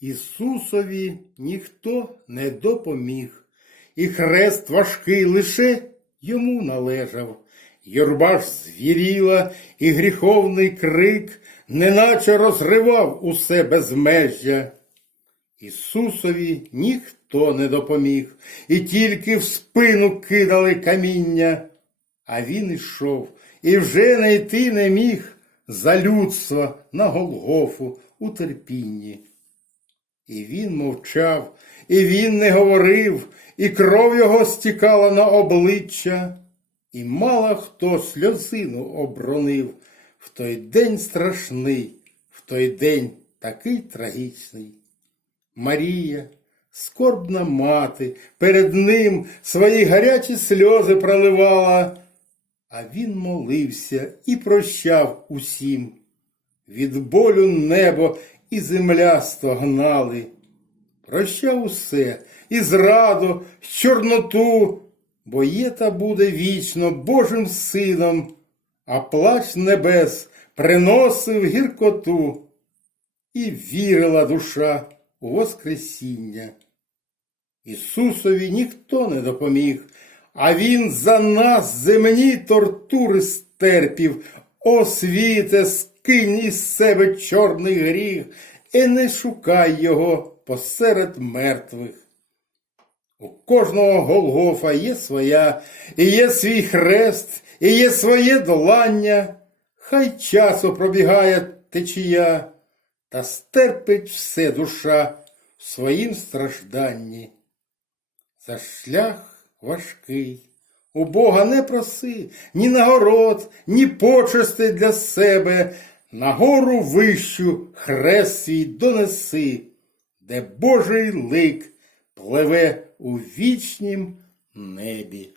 Ісусові ніхто не допоміг, і хрест важкий лише йому належав. Юрба ж звіріла, і гріховний крик, неначе розривав усе безмежжя. Ісусові ніхто не допоміг, і тільки в спину кидали каміння. А він ішов і вже не йти не міг за людство на Голгофу у терпінні. І він мовчав, і він не говорив, і кров його стікала на обличчя, і мало хто сльозину обронив в той день страшний, в той день такий трагічний. Марія, скорбна мати, перед ним свої гарячі сльози проливала, а він молився і прощав усім. Від болю небо і земля стогнали. Прощав усе, і зраду, й чорноту, бо є та буде вічно Божим сином, а плач небес приносив гіркоту, і вірила душа у Воскресіння. Ісусові ніхто не допоміг, а Він за нас земні тортури стерпів. О світе, скинь із себе чорний гріх, і не шукай його посеред мертвих. У кожного Голгофа є своя, і є свій хрест, і є своє долання. Хай часу пробігає течія, та стерпить все душа в своїм стражданні. За шлях важкий. У Бога не проси ні нагород, ні почести для себе. На гору вищу хрест свій донеси, де Божий лик пливе у вічнім небі.